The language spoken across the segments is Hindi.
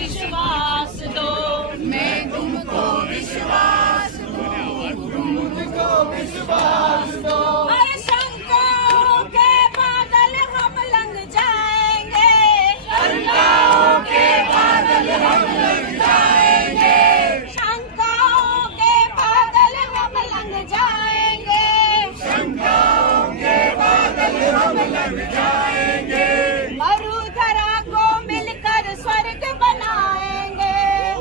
विश्वास दो, मैं तुमको विश्वास दूं, तुम मुझको विश्वास दो। अरे शंकाओं के बादल हम लंघ जाएंगे, शंकाओं के बादल हम लंघ जाएंगे, शंकाओं के बादल हम लंघ जाएंगे, शंकाओं के बादल हम लंघ जाएंगे। मरुधरा को मिलकर स्वर्ग बनाएंगे,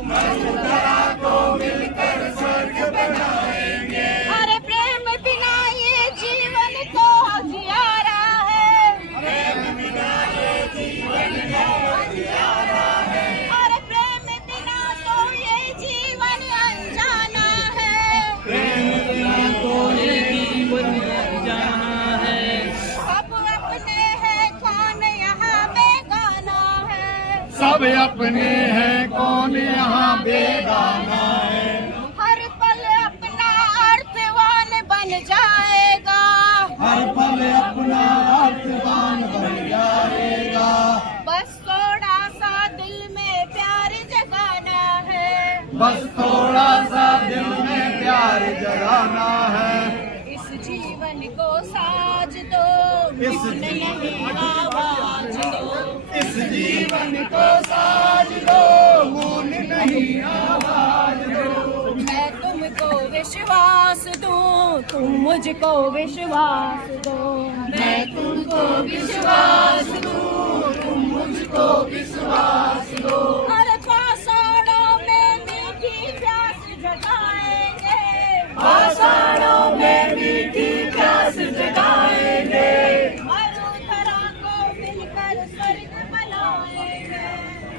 मरुधरा को मिलकर स्वर्ग बनाएंगे। अरे प्रेम बिना ये जीवन तो हथियारा है, प्रेम बिना ये जीवन तो हथियारा है। अरे प्रेम बिना तो ये जीवन अनजाना है, प्रेम बिना तो ये जीवन अनजाना है। सब अपने हैं कौन यहाँ बेगाना है, सब अपने हैं कौन यहाँ बेगाना है। हर पल अपना अर्थवान बन जाएगा, हर पल अपना अर्थवान बन जाएगा। बस थोड़ा सा दिल में प्यार जगाना है, बस थोड़ा सा दिल में प्यार जगाना है। इस जीवन को साज दो, इस नहीं आवाज दो, इस जीवन को साज दो, मौन नहीं आवाज दो। मैं तुमको विश्वास दूं, तुम मुझको विश्वास दो, मैं तुमको विश्वास दूं, तुम मुझको विश्वास दो। अरे पाषाणों में मीठी प्यास जगाएंगे, पाषाणों में मीठी प्यास जगाएंगे। मरुधरा को मिलकर स्वर्ग बनाएंगे,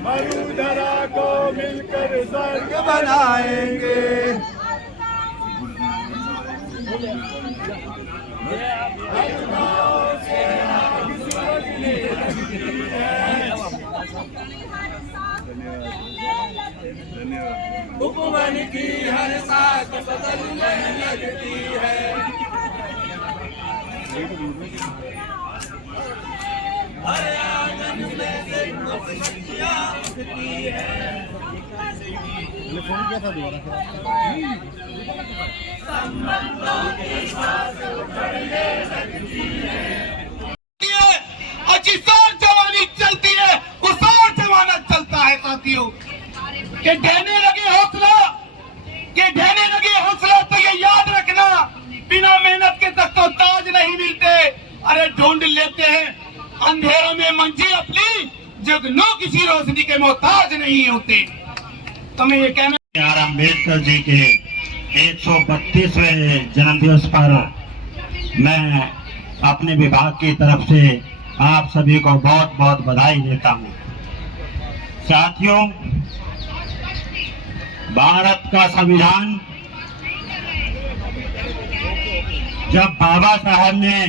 मरुधरा को मिलकर स्वर्ग बनाएंगे। उपवन की हर साख बदलने लगती है। हर आंगन में से खुशियाँ उठती है। फोन किया था दोबारा संबंधों की सांस उखड़ने लगती है। और जिस और जवानी चलती है उस और जमाना चलता है साथियों। कि ढहने लगे हौसला, कि ढहने लगे हौसला तो ये याद रखना, बिना मेहनत के तक तो ताज नहीं मिलते। अरे ढूंढ लेते हैं अंधेरों में मंजिल अपनी, जुगनू किसी रोशनी के मोहताज नहीं होते। तो मैं ये कहना, अम्बेडकर जी के 132वें जन्मदिवस पर मैं अपने विभाग की तरफ से आप सभी को बहुत बहुत बधाई देता हूँ। साथियों, भारत का संविधान जब बाबा साहब ने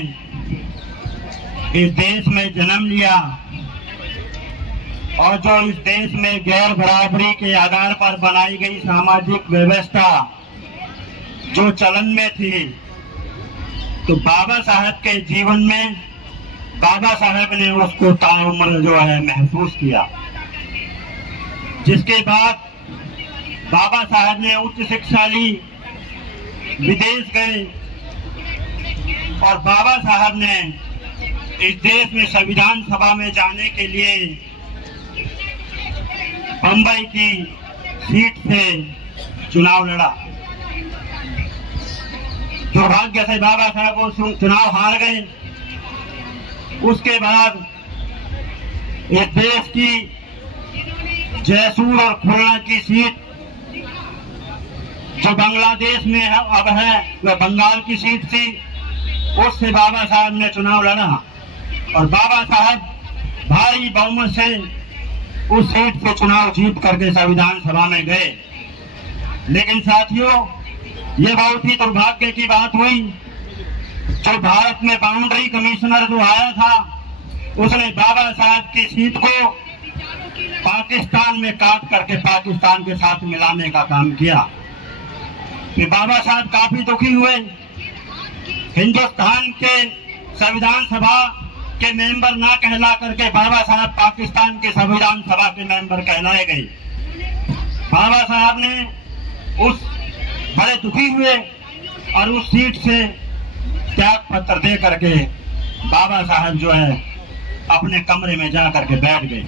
इस देश में जन्म लिया और जो इस देश में गैर बराबरी के आधार पर बनाई गई सामाजिक व्यवस्था जो चलन में थी, तो बाबा साहब के जीवन में बाबा साहब ने उसको ताउम्र जो है महसूस किया। जिसके बाद बाबा साहब ने उच्च शिक्षा ली, विदेश गए और बाबा साहब ने इस देश में संविधान सभा में जाने के लिए बंबई की सीट से चुनाव लड़ा। दुर्भाग्य से बाबा साहब वो चुनाव हार गए। उसके बाद इस देश की जैसूर और खुलना की सीट जो बांग्लादेश में अब है वह बंगाल की सीट थी, उससे बाबा साहब ने चुनाव लड़ा और बाबा साहब भारी बहुमत से उस सीट से चुनाव जीत करके संविधान सभा में गए। लेकिन साथियों, ये बहुत ही दुर्भाग्य की बात हुई, जो भारत में बाउंड्री कमिश्नर जो आया था उसने बाबा साहब की सीट को पाकिस्तान में काट करके पाकिस्तान के साथ मिलाने का काम किया। कि बाबा साहब काफी दुखी हुए। हिंदुस्तान के संविधान सभा के मेंबर ना कहला करके बाबा साहब पाकिस्तान के संविधान सभा के मेंबर कहलाए गए। बाबा साहब ने उस बड़े दुखी हुए और उस सीट से त्याग पत्र दे करके बाबा साहब जो है अपने कमरे में जा करके बैठ गए।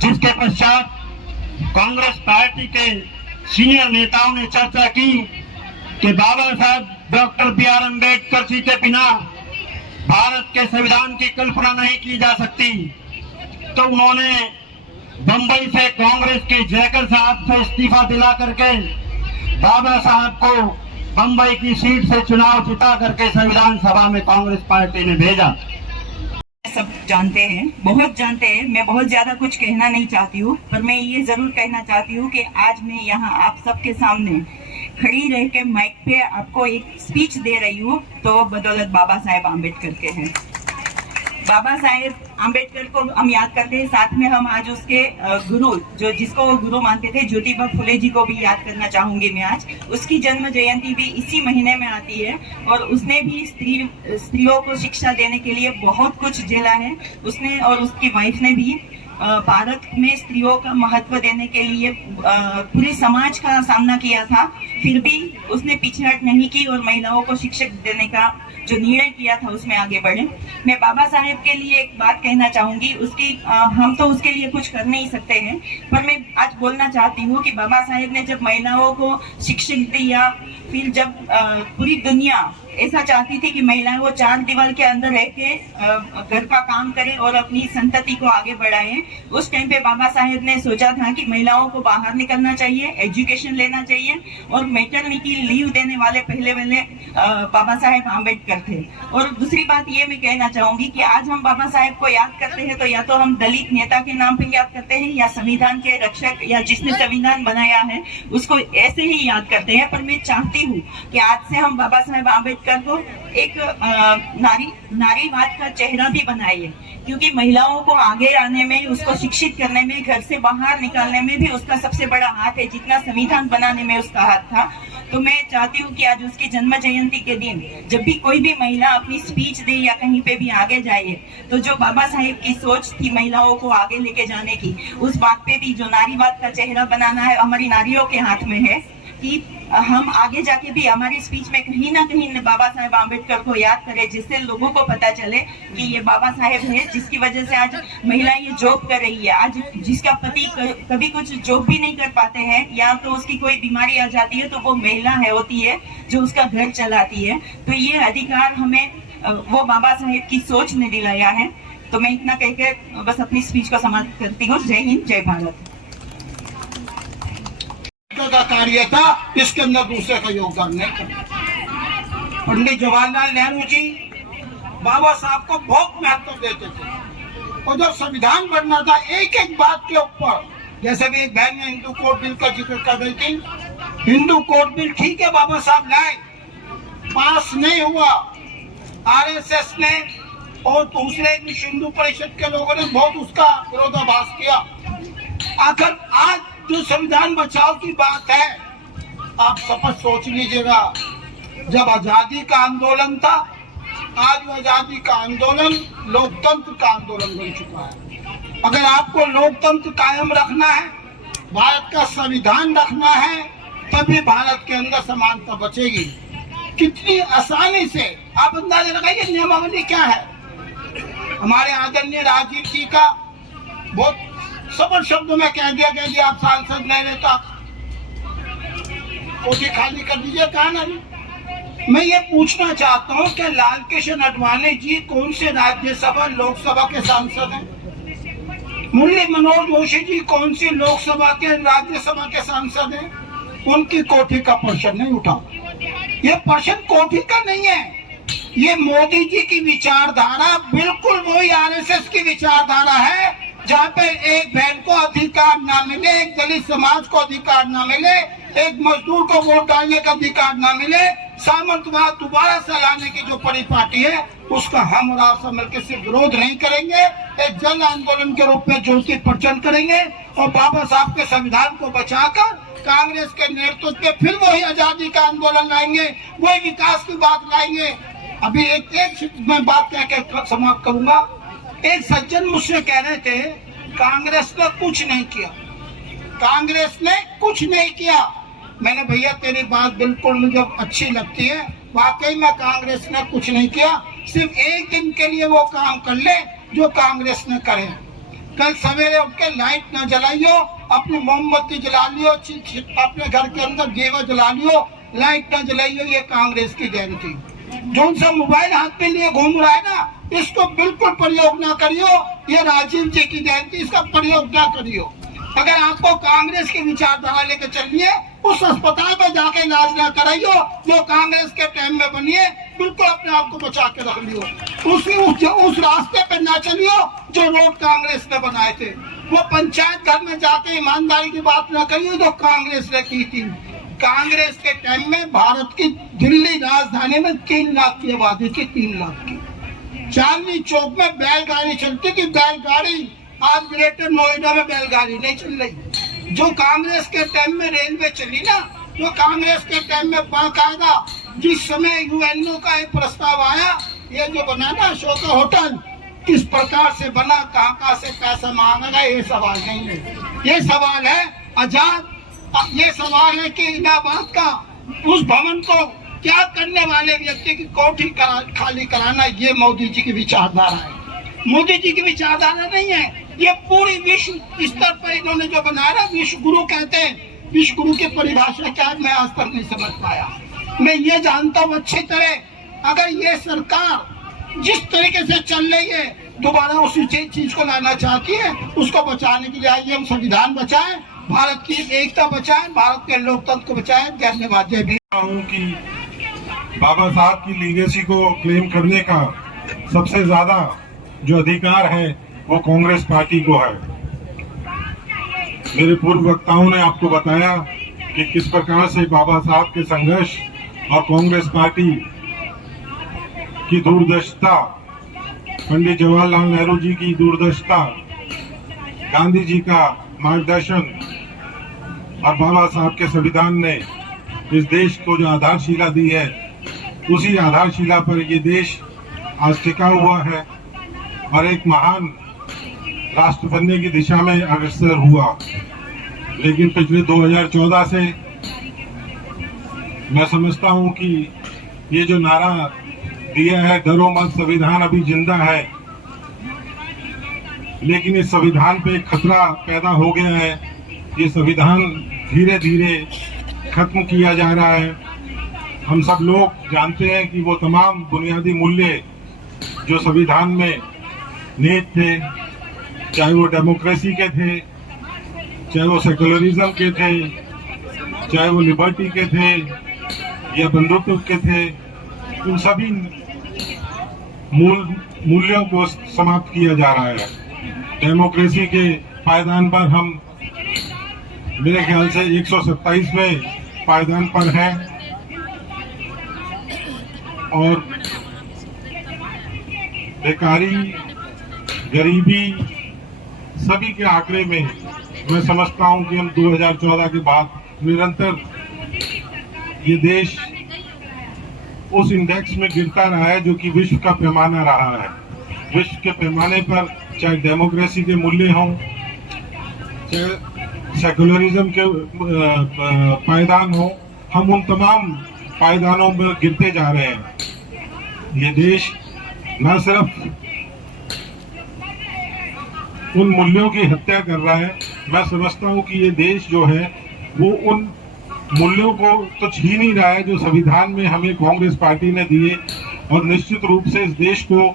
जिसके पश्चात कांग्रेस पार्टी के सीनियर नेताओं ने चर्चा की कि बाबा साहब डॉक्टर बी.आर. अम्बेडकर जी के बिना भारत के संविधान की कल्पना नहीं की जा सकती। तो उन्होंने बंबई से कांग्रेस के जयकर साहब से इस्तीफा दिला करके बाबा साहब को बंबई की सीट से चुनाव जिता करके संविधान सभा में कांग्रेस पार्टी ने भेजा। सब जानते हैं, बहुत जानते हैं। मैं बहुत ज्यादा कुछ कहना नहीं चाहती हूँ, पर मैं ये जरूर कहना चाहती हूँ कि आज मैं यहाँ आप सबके सामने खड़ी रह के माइक पे आपको एक स्पीच दे रही हूँ, तो बदौलत बाबा साहेब आम्बेडकर के हैं। बाबा साहेब आम्बेडकर को हम याद करते हैं, साथ में हम आज उसके गुरु, जो जिसको वो गुरु मानते थे, ज्योतिबा फुले जी को भी याद करना चाहूंगी मैं आज। उसकी जन्म जयंती भी इसी महीने में आती है और उसने भी स्त्रियों को शिक्षा देने के लिए बहुत कुछ झेला है। उसने और उसकी वाइफ ने भी भारत में स्त्रियों का महत्व देने के लिए पूरे समाज का सामना किया था, फिर भी उसने पीछेहट नहीं की और महिलाओं को शिक्षा देने का जो निर्णय किया था उसमें आगे बढ़े। मैं बाबा साहेब के लिए एक बात कहना चाहूंगी, उसकी हम तो उसके लिए कुछ कर नहीं सकते हैं, पर मैं आज बोलना चाहती हूँ कि बाबा साहेब ने जब महिलाओं को शिक्षा दिया, फिर जब पूरी दुनिया ऐसा चाहती थी कि महिलाएं वो चार दीवार के अंदर रह के घर का काम करें और अपनी संतति को आगे बढ़ाएं, उस टाइम पे बाबा साहेब ने सोचा था कि महिलाओं को बाहर निकलना चाहिए, एजुकेशन लेना चाहिए, और मैटरनिटी लीव देने वाले पहले वाले बाबा साहेब आम्बेडकर थे। और दूसरी बात ये मैं कहना चाहूंगी कि आज हम बाबा साहेब को याद करते हैं तो या तो हम दलित नेता के नाम पे याद करते हैं या संविधान के रक्षक या जिसने संविधान बनाया है उसको ऐसे ही याद करते हैं। पर मैं चाहती हूँ कि आज से हम बाबा साहेब आम्बेडकर को एक नारीवाद का चेहरा भी बनाइए, क्योंकि महिलाओं को आगे आने में, उसको शिक्षित करने में, घर से बाहर निकालने में भी उसका सबसे बड़ा हाथ है, जितना संविधान बनाने में उसका हाथ था। तो मैं चाहती हूँ कि आज उसकी जन्म जयंती के दिन जब भी कोई भी महिला अपनी स्पीच दे या कहीं पे भी आगे जाए, तो जो बाबा साहेब की सोच थी महिलाओं को आगे लेके जाने की, उस बात पे भी जो नारीवाद का चेहरा बनाना है हमारी नारियों के हाथ में है कि हम आगे जाके भी हमारी स्पीच में कहीं ना कहीं बाबा साहेब आम्बेडकर को याद करें, जिससे लोगों को पता चले कि ये बाबा साहेब है जिसकी वजह से आज महिलाएं ये जॉब कर रही है। आज जिसका पति कभी कुछ जॉब भी नहीं कर पाते हैं या तो उसकी कोई बीमारी आ जाती है, तो वो महिला है होती है जो उसका घर चलाती है। तो ये अधिकार हमें वो बाबा साहेब की सोच ने दिलाया है। तो मैं इतना कहकर बस अपनी स्पीच को समाप्त करती हूँ। जय हिंद, जय भारत। का कार्य था, इसके अंदर दूसरे का योगदान नहीं था। पंडित जवाहरलाल नेहरू जी बाबा साहब को बहुत महत्व देते थे और जब संविधान बनना था एक एक बात के ऊपर, जैसे भी एक बहन ने हिंदू कोड बिल का जिक्र कर रही थी, हिंदू कोड बिल ठीक है बाबा साहब लाए, पास नहीं हुआ। आरएसएस ने और दूसरे विश्व हिंदू परिषद के लोगों ने बहुत उसका विरोधाभास किया। आखिर आज जो संविधान बचाव की बात है, आप सपष्ट सोच लीजिएगा, जब आजादी का आंदोलन था, आज वो आजादी का आंदोलन लोकतंत्र का आंदोलन बन चुका है। अगर आपको लोकतंत्र कायम रखना है, भारत का संविधान रखना है, तभी भारत के अंदर समानता बचेगी। कितनी आसानी से आप अंदाजा लगाइए नियमावली क्या है। हमारे आदरणीय राजीव जी का बहुत सबल शब्दों में कह दिया गया कि आप सांसद नहीं रहे तो आप कोठी खाली कर दीजिए। कहा ना, मैं ये पूछना चाहता हूँ कि लाल कृष्ण आडवाणी जी कौन से राज्यसभा लोकसभा के सांसद हैं? मुरली मनोहर जोशी जी कौन सी लोकसभा के राज्यसभा के सांसद हैं? उनकी कोठी का प्रश्न नहीं उठा। ये प्रश्न कोठी का नहीं है, ये मोदी जी की विचारधारा बिल्कुल वही आरएसएस की विचारधारा है, जहाँ पे एक बहन को अधिकार ना मिले, एक दलित समाज को अधिकार ना मिले, एक मजदूर को वोट डालने का अधिकार ना मिले, सामंतवाद दोबारा से लाने की जो परिपाटी है उसका हम और आप सब मिलकर सिर्फ विरोध नहीं करेंगे, एक जन आंदोलन के रूप में ज्योति प्रचंड करेंगे और बाबा साहब के संविधान को बचाकर कांग्रेस के नेतृत्व पे फिर वही आजादी का आंदोलन लाएंगे, वही विकास की बात लाएंगे। अभी एक मैं बात कह के समाप्त करूंगा। एक सज्जन मुझसे कह रहे थे कांग्रेस ने कुछ नहीं किया, कांग्रेस ने कुछ नहीं किया। मैंने भैया तेरी बात बिल्कुल मुझे अच्छी लगती है, वाकई में कांग्रेस ने कुछ नहीं किया। सिर्फ एक दिन के लिए वो काम कर ले जो कांग्रेस ने करे। कल सवेरे उठ के लाइट न जलाइयो, अपनी मोमबत्ती जला लियो, अपने घर के अंदर दीवा जला लियो, लाइट न जलाइयो, ये कांग्रेस की देन थी। जो सा मोबाइल हाथ में लिए घूम रहा है ना, इसको बिल्कुल प्रयोग ना करियो, ये राजीव जी की देन थी, इसका प्रयोग ना करियो। अगर आपको कांग्रेस की विचारधारा लेकर चलनी है, उस अस्पताल में जाके इलाज ना कराइयो जो कांग्रेस के टाइम में बनी है, बिल्कुल अपने आप को बचा के रख लियो। उस रास्ते पे ना चलियो जो रोड कांग्रेस ने बनाए थे। वो पंचायत घर में जाके ईमानदारी की बात ना करियो जो कांग्रेस ने की थी। कांग्रेस के टाइम में भारत की दिल्ली राजधानी में 3 लाख की आबादी थी, 3 लाख की। चांदनी चौक में बैलगाड़ी चलती थी, बैलगाड़ी। आज ग्रेटर नोएडा में बैलगाड़ी नहीं चल रही। जो कांग्रेस के टाइम में रेलवे चली ना, जो कांग्रेस के टाइम में बाकायदा जिस समय यूएनओ का एक प्रस्ताव आया, ये जो बना ना अशोका होटल, किस प्रकार से बना, कहाँ से पैसा मांगा गया, ये सवाल नहीं है। ये सवाल है आजाद, ये सवाल है कि इलाहाबाद का उस भवन को क्या करने वाले व्यक्ति की कोठी खाली कराना, ये मोदी जी की विचारधारा है। मोदी जी की विचारधारा नहीं है, ये पूरी विश्व स्तर पर इन्होंने जो बनाया, विश्व गुरु कहते हैं। विश्व गुरु की परिभाषा क्या है, मैं आज तक नहीं समझ पाया। मैं ये जानता हूँ अच्छी तरह, अगर ये सरकार जिस तरीके से चल रही है, दोबारा उसी चीज को लाना चाहती है, उसको बचाने के लिए आइए हम संविधान बचाएं, भारत की एकता बचाएं, भारत के लोकतंत्र को बचाएं। धन्यवाद। जय भीम। कि बाबा साहब की लीगेसी को क्लेम करने का सबसे ज्यादा जो अधिकार है वो कांग्रेस पार्टी को है। मेरे पूर्व वक्ताओं ने आपको बताया कि किस प्रकार से बाबा साहब के संघर्ष और कांग्रेस पार्टी की दूरदर्शिता, पंडित जवाहरलाल नेहरू जी की दूरदर्शिता, गांधी जी का मार्गदर्शन और बाबा साहब के संविधान ने इस देश को जो आधारशिला दी है, उसी आधारशिला पर ये देश आज टिका हुआ है और एक महान राष्ट्र बनने की दिशा में अग्रसर हुआ। लेकिन पिछले 2014 से मैं समझता हूं कि ये जो नारा दिया है, डरो मत, संविधान अभी जिंदा है, लेकिन इस संविधान पे एक खतरा पैदा हो गया है। ये संविधान धीरे धीरे खत्म किया जा रहा है। हम सब लोग जानते हैं कि वो तमाम बुनियादी मूल्य जो संविधान में निहित थे, चाहे वो डेमोक्रेसी के थे, चाहे वो सेकुलरिज्म के थे, चाहे वो लिबर्टी के थे या बंधुत्व के थे, उन सभी मूल्यों को समाप्त किया जा रहा है। डेमोक्रेसी के पायदान पर हम मेरे ख्याल से 127वें पायदान पर हैं और बेकारी, गरीबी, सभी के आंकड़े में मैं समझता हूं कि हम 2014 के बाद निरंतर ये देश उस इंडेक्स में गिरता रहा है जो कि विश्व का पैमाना रहा है। विश्व के पैमाने पर चाहे डेमोक्रेसी के मूल्य हों, चाहे सेकुलरिज्म के पायदान हो, हम उन तमाम पायदानों में गिरते जा रहे हैं। ये देश न सिर्फ उन मूल्यों की हत्या कर रहा है, मैं समझता हूं कि ये देश जो है वो उन मूल्यों को तो छीन ही रहा है जो संविधान में हमें कांग्रेस पार्टी ने दिए। और निश्चित रूप से इस देश को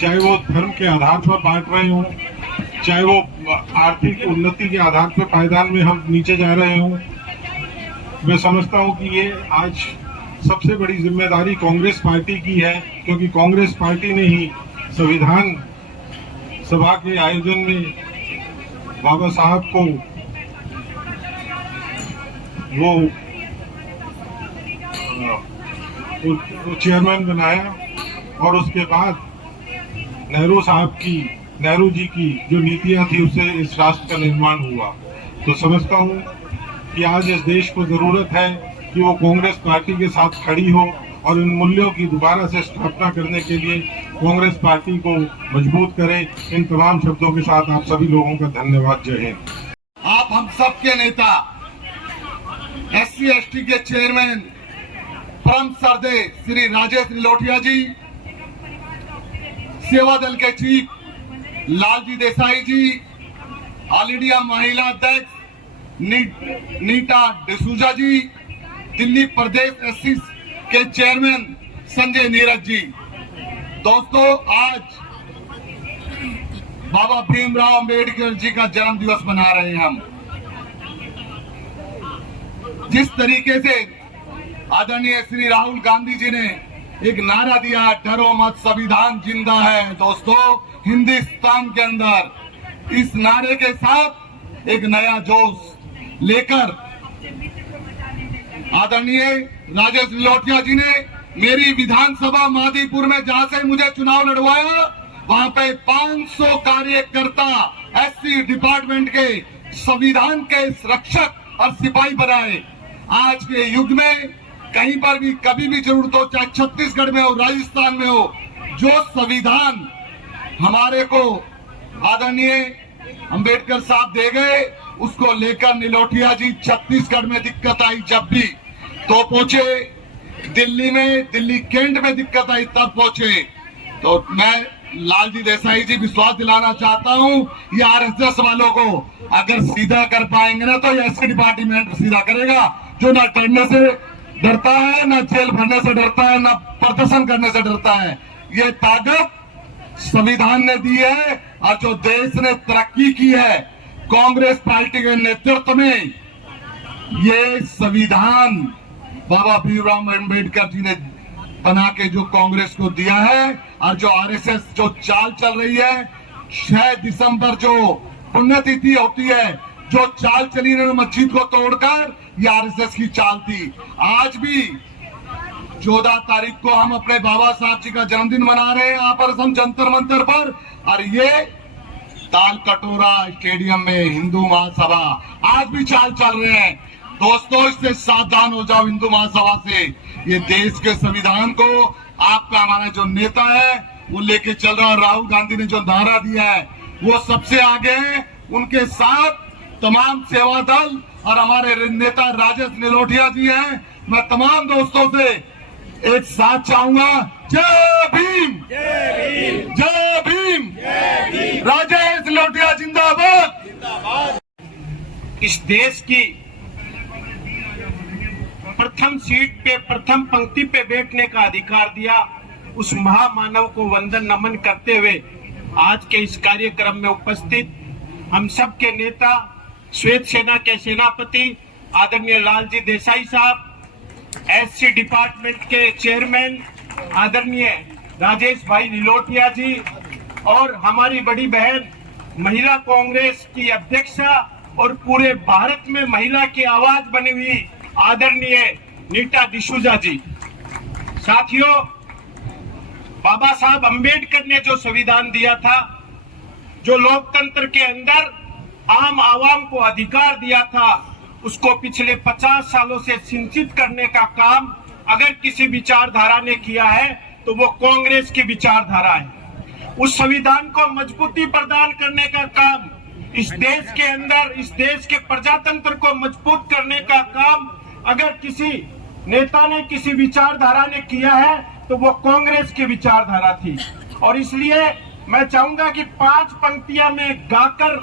चाहे वो धर्म के आधार पर बांट रहे हों, चाहे वो आर्थिक उन्नति के आधार पर पायदान में हम नीचे जा रहे हों, मैं समझता हूं कि ये आज सबसे बड़ी जिम्मेदारी कांग्रेस पार्टी की है, क्योंकि कांग्रेस पार्टी ने ही संविधान सभा के आयोजन में बाबा साहब को वो चेयरमैन बनाया और उसके बाद नेहरू जी की जो नीतियां थी उससे इस राष्ट्र का निर्माण हुआ। तो समझता हूं कि आज इस देश को जरूरत है कि वो कांग्रेस पार्टी के साथ खड़ी हो और इन मूल्यों की दोबारा से स्थापना करने के लिए कांग्रेस पार्टी को मजबूत करें। इन तमाम शब्दों के साथ आप सभी लोगों का धन्यवाद। जय हिंद। आप हम सबके नेता SC/ST के चेयरमैन परम श्रद्धेय श्री राजेश निलोटिया जी, सेवा दल के चीफ लालजी देसाई जी, ऑल इंडिया महिला अध्यक्ष नीता डिसूजा जी, दिल्ली प्रदेश SC के चेयरमैन संजय नीरज जी। दोस्तों, आज बाबा भीमराव अंबेडकर जी का जन्म दिवस मना रहे हैं हम। जिस तरीके से आदरणीय श्री राहुल गांधी जी ने एक नारा दिया, डरो मत संविधान जिंदा है। दोस्तों, हिंदुस्तान के अंदर इस नारे के साथ एक नया जोश लेकर आदरणीय राजेश निलोटिया जी ने मेरी विधानसभा मादीपुर में, जहां से मुझे चुनाव लड़वाया, वहां पे 500 कार्यकर्ता SC डिपार्टमेंट के संविधान के रक्षक और सिपाही बनाए। आज के युग में कहीं पर भी कभी भी जरूरत हो, चाहे छत्तीसगढ़ में हो, राजस्थान में हो, जो संविधान हमारे को आदरणीय अंबेडकर साहब दे गए, उसको लेकर निलोटिया जी छत्तीसगढ़ में दिक्कत आई जब भी तो पहुंचे, दिल्ली में, दिल्ली कैंट में दिक्कत आई तब पहुंचे। तो मैं लालजी देसाई जी विश्वास दिलाना चाहता हूं, ये RSS वालों को अगर सीधा कर पाएंगे ना, तो ये SC डिपार्टमेंट सीधा करेगा, जो ना डरने से डरता है, ना जेल भरने से डरता है, ना प्रदर्शन करने से डरता है। ये ताकत संविधान ने दी है, और जो देश ने तरक्की की है कांग्रेस पार्टी के नेतृत्व में, ये संविधान बाबा भीमराव अम्बेडकर जी ने बना के जो कांग्रेस को दिया है, और जो RSS जो चाल चल रही है, 6 दिसंबर जो पुण्यतिथि होती है, जो चाल चली इन्होंने मस्जिद को तोड़कर, ये RSS की चाल थी। आज भी 14 तारीख को हम अपने बाबा साहब जी का जन्मदिन मना रहे हैं यहाँ पर हम जंतर मंतर पर, और ये ताल कटोरा स्टेडियम में हिंदू महासभा आज भी चाल चल रहे हैं। दोस्तों, इससे सावधान हो जाओ हिंदू महासभा से। ये देश के संविधान को आपका हमारा जो नेता है वो लेके चल रहा है। राहुल गांधी ने जो नारा दिया है वो सबसे आगे है, उनके साथ तमाम सेवा दल और हमारे नेता राजेश निलोटिया जी हैं। मैं तमाम दोस्तों से एक साथ चाहूंगा, जय भीम, जय भीम, जय भीम, जय भीम। राजेश निलोटिया जिंदाबाद, जिंदाबाद। इस देश की प्रथम सीट पे, प्रथम पंक्ति पे बैठने का अधिकार दिया, उस महामानव को वंदन नमन करते हुए आज के इस कार्यक्रम में उपस्थित हम सब के नेता, श्वेत सेना के सेनापति आदरणीय लालजी देसाई साहब, SC डिपार्टमेंट के चेयरमैन आदरणीय राजेश भाई निलोटिया जी, और हमारी बड़ी बहन महिला कांग्रेस की अध्यक्षा और पूरे भारत में महिला की आवाज बनी हुई आदरणीय नीता डिसूजा जी। साथियों, बाबा साहब अंबेडकर ने जो संविधान दिया था, जो लोकतंत्र के अंदर आम आवाम को अधिकार दिया था, उसको पिछले 50 सालों से सिंचित करने का काम अगर किसी विचारधारा ने किया है तो वो कांग्रेस की विचारधारा है। उस संविधान को मजबूती प्रदान करने का काम, इस देश के अंदर, इस देश के प्रजातंत्र को मजबूत करने का काम अगर किसी नेता ने, किसी विचारधारा ने किया है तो वो कांग्रेस की विचारधारा थी। और इसलिए मैं चाहूंगा कि 5 पंक्तियां में गाकर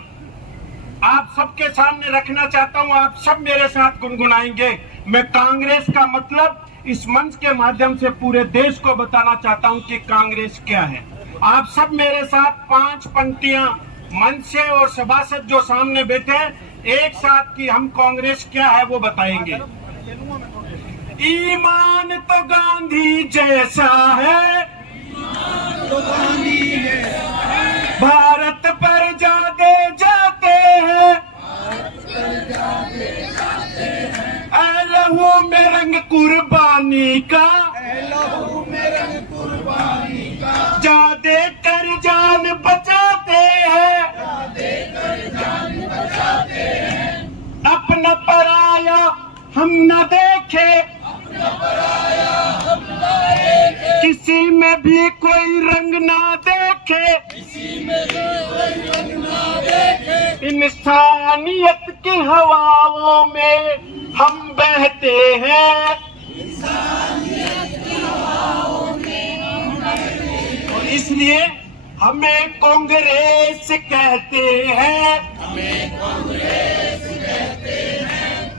आप सबके सामने रखना चाहता हूं। आप सब मेरे साथ गुनगुनाएंगे। मैं कांग्रेस का मतलब इस मंच के माध्यम से पूरे देश को बताना चाहता हूं कि कांग्रेस क्या है। आप सब मेरे साथ 5 पंक्तियां मंच से और सभासद जो सामने बैठे हैं, एक साथ कि हम कांग्रेस क्या है वो बताएंगे। ईमान तो गांधी जैसा है, भारत पर जाते जाते हैं, ऐ लहू में रंग कुर्बानी का, जा दे कर जान बचाते हैं, अपना पराया हम न देखे, रंग ना देखे, इंसानियत की हवाओं में हम बहते हैं। और इसलिए हमें कांग्रेस कहते हैं,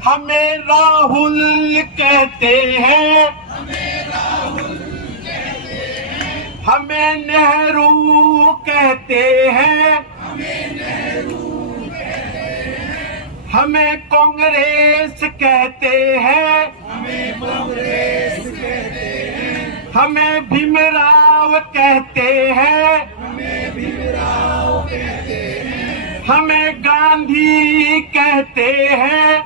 हमें राहुल कहते हैं, हमें नेहरू कहते हैं, हमें कांग्रेस कहते हैं, हमें भीमराव कहते हैं, हमें गांधी कहते हैं।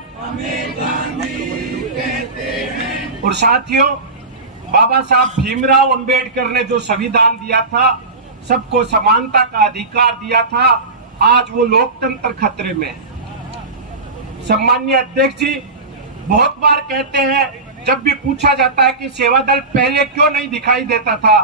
और साथियों, बाबा साहब भीमराव अंबेडकर ने जो संविधान दिया था, सबको समानता का अधिकार दिया था, आज वो लोकतंत्र खतरे में है। सम्माननीय अध्यक्ष जी बहुत बार कहते हैं, जब भी पूछा जाता है कि सेवा दल पहले क्यों नहीं दिखाई देता था,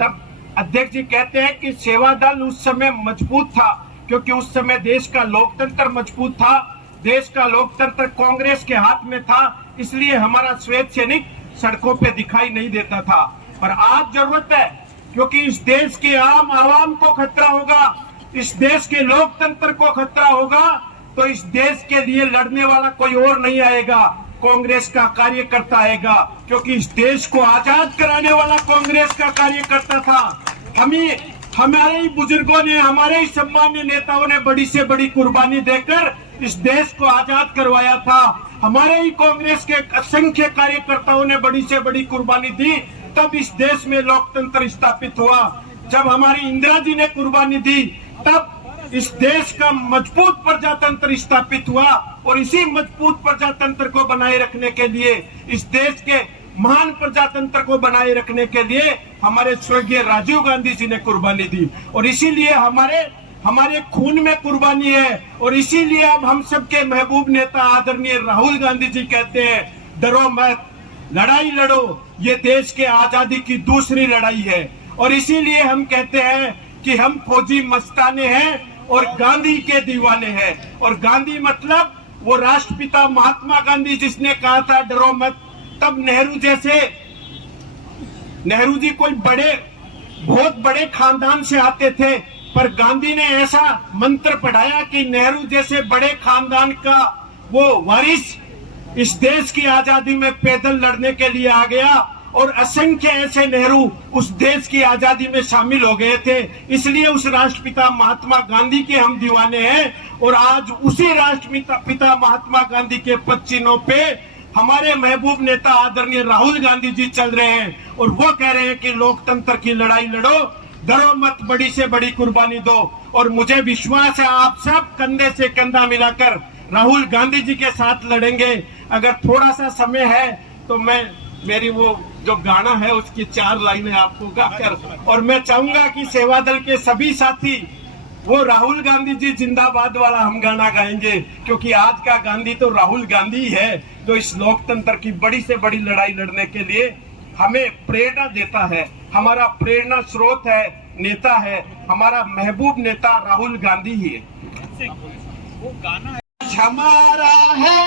तब अध्यक्ष जी कहते हैं कि सेवा दल उस समय मजबूत था क्योंकि उस समय देश का लोकतंत्र मजबूत था, देश का लोकतंत्र कांग्रेस के हाथ में था, इसलिए हमारा श्वेत सैनिक सड़कों पे दिखाई नहीं देता था। पर आज जरूरत है, क्योंकि इस देश के आम आवाम को खतरा होगा, इस देश के लोकतंत्र को खतरा होगा, तो इस देश के लिए लड़ने वाला कोई और नहीं आएगा, कांग्रेस का कार्यकर्ता आएगा, क्योंकि इस देश को आजाद कराने वाला कांग्रेस का कार्यकर्ता था। हमारे ही बुजुर्गों ने, हमारे ही सम्मान्य नेताओं ने बड़ी से बड़ी कुर्बानी देकर इस देश को आजाद करवाया था। हमारे ही कांग्रेस के असंख्य कार्यकर्ताओं ने बड़ी से बड़ी कुर्बानी दी, तब इस देश में लोकतंत्र स्थापित हुआ। जब हमारी इंदिरा जी ने कुर्बानी दी, तब इस देश का मजबूत प्रजातंत्र स्थापित हुआ। और इसी मजबूत प्रजातंत्र को बनाए रखने के लिए, इस देश के महान प्रजातंत्र को बनाए रखने के लिए हमारे स्वर्गीय राजीव गांधी जी ने कुर्बानी दी। और इसीलिए हमारे खून में कुर्बानी है। और इसीलिए अब हम सबके महबूब नेता आदरणीय राहुल गांधी जी कहते हैं, डरो मत, लड़ाई लड़ो, ये देश के आजादी की दूसरी लड़ाई है। और इसीलिए हम कहते हैं कि हम फौजी मस्ताने हैं और गांधी के दीवाने हैं। और गांधी मतलब वो राष्ट्रपिता महात्मा गांधी जिसने कहा था डरो मत। तब नेहरू जी कोई बहुत बड़े खानदान से आते थे, पर गांधी ने ऐसा मंत्र पढ़ाया कि नेहरू जैसे बड़े खानदान का वो वारिस इस देश की आजादी में पैदल लड़ने के लिए आ गया। और असंख्य ऐसे नेहरू उस देश की आजादी में शामिल हो गए थे। इसलिए उस राष्ट्रपिता महात्मा गांधी के हम दीवाने हैं। और आज उसी राष्ट्रपिता महात्मा गांधी के पद चिन्हों पे हमारे महबूब नेता आदरणीय राहुल गांधी जी चल रहे हैं। और वो कह रहे हैं कि लोकतंत्र की लड़ाई लड़ो, डरो मत, बड़ी से बड़ी कुर्बानी दो। और मुझे विश्वास है आप सब कंधे से कंधा मिलाकर राहुल गांधी जी के साथ लड़ेंगे। अगर थोड़ा सा समय है तो मेरी वो जो गाना है उसकी 4 लाइनें आपको गाकर, और मैं चाहूंगा कि सेवा दल के सभी साथी वो राहुल गांधी जी जिंदाबाद वाला हम गाना गाएंगे, क्योंकि आज का गांधी तो राहुल गांधी है जो इस लोकतंत्र की बड़ी से बड़ी लड़ाई लड़ने के लिए हमें प्रेरणा देता है। हमारा प्रेरणा स्रोत है, नेता है, हमारा महबूब नेता राहुल गांधी ही है। वो गाना हमारा है,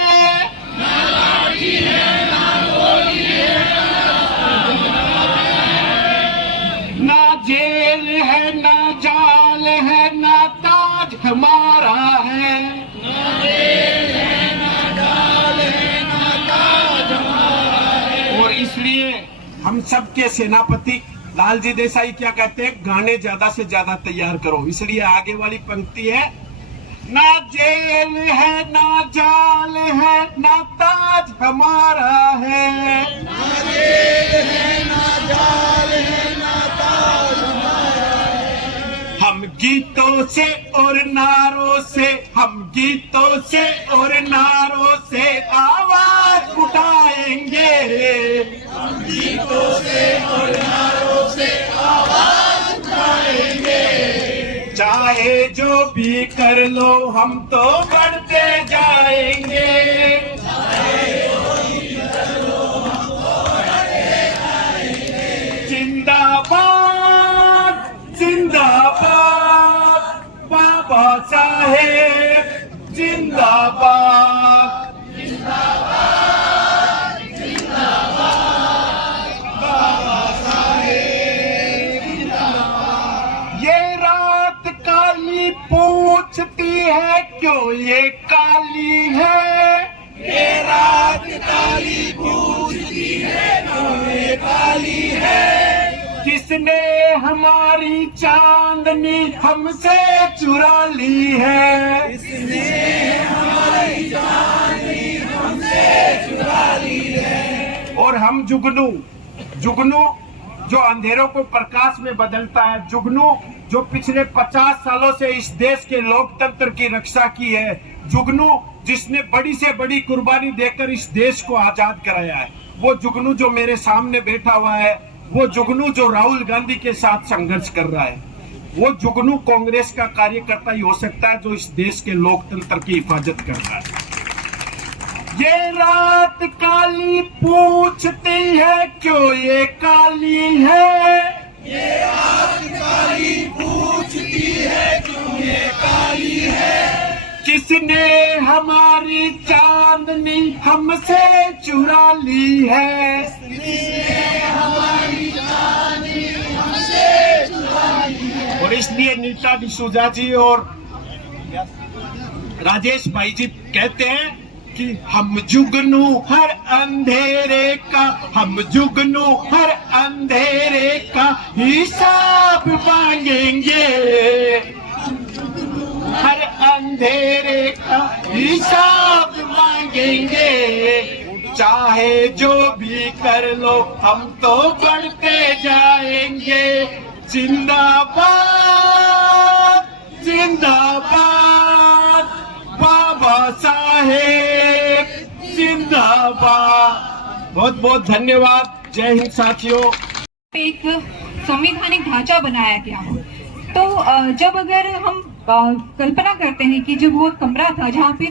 ना जेल है, ना जाल है, ना ताज हमारा है। और इसलिए हम सबके सेनापति लालजी देसाई क्या कहते हैं, गाने ज्यादा से ज्यादा तैयार करो। इसलिए आगे वाली पंक्ति है, ना जेल है, ना जाल है, ना ताज हमारा है। ना जेल है, ना जाल है, ना ताज हमारा है। हम गीतों से और नारों से, हम गीतों से और नारों से आवाज उठाएंगे। हम गीतों से और नारों से आवाज उठाएंगे। चाहे जो भी कर लो हम तो बढ़ते जाएंगे। चाहे जो भी कर लो हम तो बढ़ते जाएंगे। जिंदाबाद ये काली है, ये रात काली पूछती है क्यों ये काली है। किसने हमारी चांदनी हमसे चुरा ली है, किसने हमारी चांदनी हमसे चुरा ली है। और हम जुगनू जो अंधेरों को प्रकाश में बदलता है, जुगनू जो पिछले 50 सालों से इस देश के लोकतंत्र की रक्षा की है, जुगनू जिसने बड़ी से बड़ी कुर्बानी देकर इस देश को आजाद कराया है, वो जुगनू जो मेरे सामने बैठा हुआ है, वो जुगनू जो राहुल गांधी के साथ संघर्ष कर रहा है, वो जुगनू कांग्रेस का कार्यकर्ता ही हो सकता है जो इस देश के लोकतंत्र की हिफाजत कर रहा है। ये रात काली पूछती है क्यों ये काली है, ये रात काली पूछती है क्यों ये काली है। किसने हमारी चांदनी हमसे चुरा ली है, किसने हमारी चांदनी हमसे चुरा ली है। और इसलिए नीता डिसूजा जी और राजेश भाई जी कहते हैं कि हम जुगनू हर अंधेरे का, हम जुगनू हर अंधेरे का हिसाब मांगेंगे, हर अंधेरे का हिसाब मांगेंगे। चाहे जो भी कर लो हम तो बढ़ते जाएंगे। जिंदाबाद जिंदाबाद बाबा साहेब जिंदाबाद। बहुत बहुत धन्यवाद। जय हिंद साथियों। एक संवैधानिक ढांचा बनाया गया हो तो जब अगर हम कल्पना करते हैं कि जब वो कमरा था जहाँ पे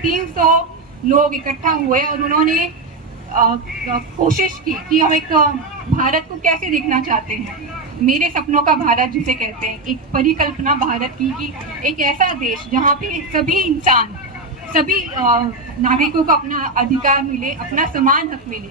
300 लोग इकट्ठा हुए और उन्होंने कोशिश की कि हम एक भारत को कैसे देखना चाहते हैं, मेरे सपनों का भारत जिसे कहते हैं, एक परिकल्पना भारत की कि एक ऐसा देश जहाँ पे सभी इंसान, सभी नागरिकों को अपना अधिकार मिले, अपना समान हक मिले,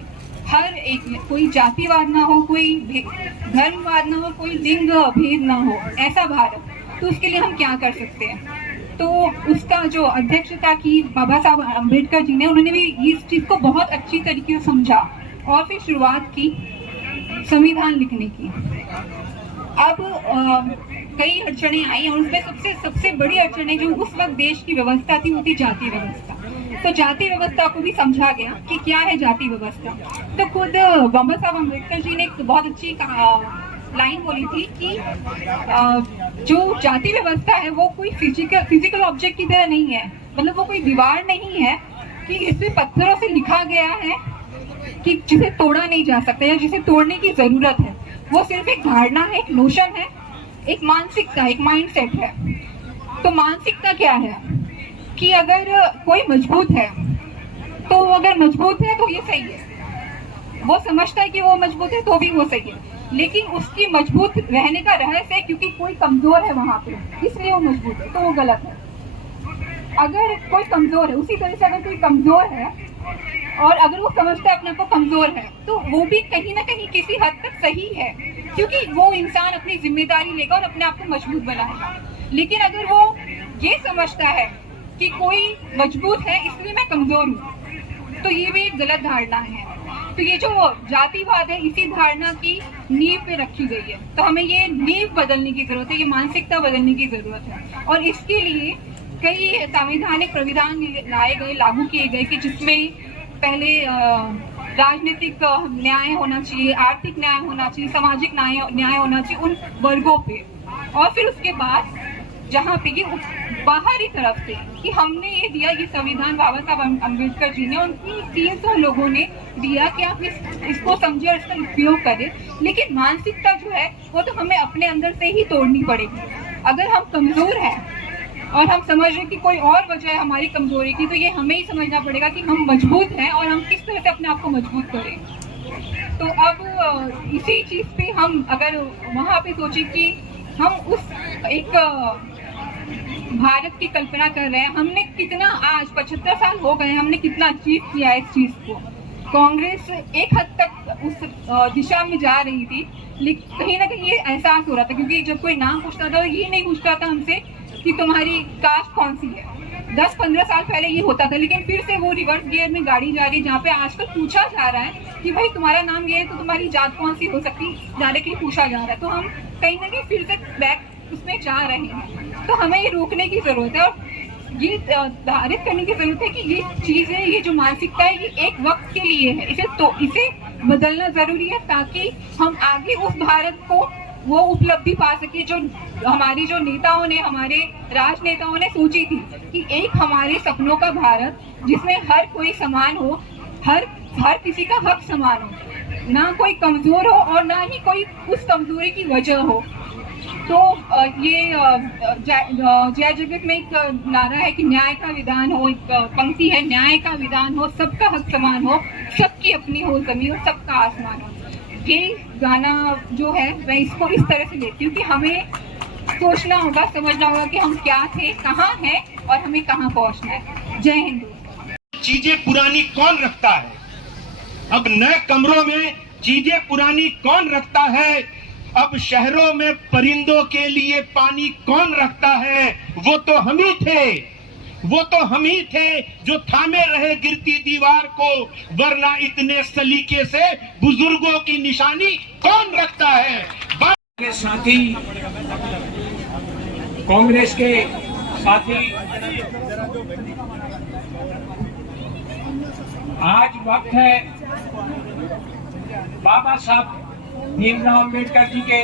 हर एक, कोई जातिवाद ना हो, कोई धर्मवाद ना हो, कोई लिंग भेद ना हो, ऐसा भारत। तो उसके लिए हम क्या कर सकते हैं? तो उसका जो अध्यक्षता की बाबा साहब अम्बेडकर जी ने, उन्होंने भी इस चीज को बहुत अच्छी तरीके से समझा और फिर शुरुआत की संविधान लिखने की। अब कई अड़चने आई और उसमें सबसे बड़ी अड़चने जो उस वक्त देश की व्यवस्था थी वो थी जाति व्यवस्था। तो जाति व्यवस्था को भी समझा गया कि क्या है जाति व्यवस्था। तो खुद बाबा साहब अम्बेडकर जी ने एक बहुत अच्छी लाइन बोली थी कि जो जाति व्यवस्था है वो कोई फिजिकल ऑब्जेक्ट की तरह नहीं है, मतलब वो कोई दीवार नहीं है कि इसमें पत्थरों से लिखा गया है कि जिसे तोड़ा नहीं जा सकता या जिसे तोड़ने की जरूरत है। वो सिर्फ एक धारणा है, एक नोशन है, एक मानसिकता, एक माइंडसेट है। तो मानसिकता क्या है कि अगर कोई मजबूत है तो अगर मजबूत है तो ये सही है, वो समझता है कि वो मजबूत है तो भी वो सही है, लेकिन उसकी मजबूत रहने का रहस्य है क्योंकि कोई कमजोर है वहां पे इसलिए वो मजबूत है, तो वो गलत है। अगर कोई कमजोर है, उसी तरह से अगर कोई कमजोर है और अगर वो समझता है अपने आप को कमजोर है तो वो भी कहीं ना कहीं किसी हद तक सही है, क्योंकि वो इंसान अपनी जिम्मेदारी लेगा और अपने आप को मजबूत बनाएगा। लेकिन अगर वो ये समझता है कि कोई मजबूत है इसलिए मैं कमजोर हूँ, तो ये भी एक गलत धारणा है। तो ये जो जातिवाद है इसी धारणा की नींव पे रखी गई है। तो हमें ये नींव बदलने की जरूरत है, ये मानसिकता बदलने की जरूरत है। और इसके लिए कई संवैधानिक प्राविधान लाए गए, लागू किए गए कि जिसमें पहले राजनीतिक न्याय होना चाहिए, आर्थिक न्याय होना चाहिए, सामाजिक न्याय होना चाहिए उन वर्गों पे, और फिर उसके बाद जहाँ पे ये बाहरी तरफ से कि हमने ये दिया, ये संविधान बाबा साहब अम्बेडकर जी ने, उनकी 300 लोगों ने दिया कि आप इसको समझे और इसका उपयोग करें। लेकिन मानसिकता जो है वो तो हमें अपने अंदर से ही तोड़नी पड़ेगी। अगर हम कमजोर हैं और हम समझ रहे कि कोई और वजह है हमारी कमजोरी की, तो ये हमें ही समझना पड़ेगा कि हम मजबूत हैं और हम किस तरह से अपने आप को मजबूत करें। तो अब इसी चीज पे हम अगर वहाँ पे सोचे कि हम उस एक भारत की कल्पना कर रहे हैं, हमने कितना, आज 75 साल हो गए, हमने कितना अचीव किया है इस चीज को। कांग्रेस एक हद तक उस दिशा में जा रही थी, लेकिन कहीं ना कहीं ये एहसास हो रहा था, क्योंकि जब कोई नाम पूछता था ये नहीं पूछता था हमसे कि तुम्हारी कास्ट कौन सी है। 10-15 साल पहले ये होता था, लेकिन फिर से वो रिवर्स गियर में गाड़ी जा रही है, जहाँ पे आजकल पूछा जा रहा है कि भाई तुम्हारा नाम ये है तो तुम्हारी जात कौन सी हो सकती है, डायरेक्टली पूछा जा रहा है। तो हम कहीं ना कहीं फिर से बैक उसमें जा रहे हैं। तो हमें ये रोकने की जरूरत है और ये धारित करने की जरूरत है कि ये चीजें, ये जो मानसिकता है ये एक वक्त के लिए है, इसे बदलना जरूरी है, ताकि हम आगे उस भारत को वो उपलब्धि पा सके जो हमारी जो नेताओं ने, हमारे राजनेताओं ने सोची थी कि एक हमारे सपनों का भारत जिसमें हर कोई समान हो, हर किसी का हक समान हो, ना कोई कमजोर हो और ना ही कोई उस कमजोरी की वजह हो। तो ये जय जगत में एक नारा है कि न्याय का विधान हो, एक पंक्ति है, न्याय का विधान हो, सबका हक समान हो, सबकी अपनी हो जमीन और सबका आसमान हो। ये गाना जो है मैं इसको इस तरह से लेती हूँ कि हमें सोचना होगा, समझना होगा कि हम क्या थे, कहाँ हैं और हमें कहाँ पहुँचना है। जय हिंद। चीजें पुरानी कौन रखता है? अब नए कमरों में चीजें पुरानी कौन रखता है? अब शहरों में परिंदों के लिए पानी कौन रखता है? वो तो हम ही थे, वो तो हम ही थे जो थामे रहे गिरती दीवार को, वरना इतने सलीके से बुजुर्गों की निशानी कौन रखता है? के साथी, कांग्रेस के साथी, आज वक्त है बाबा साहब भीमराव अम्बेडकर जी के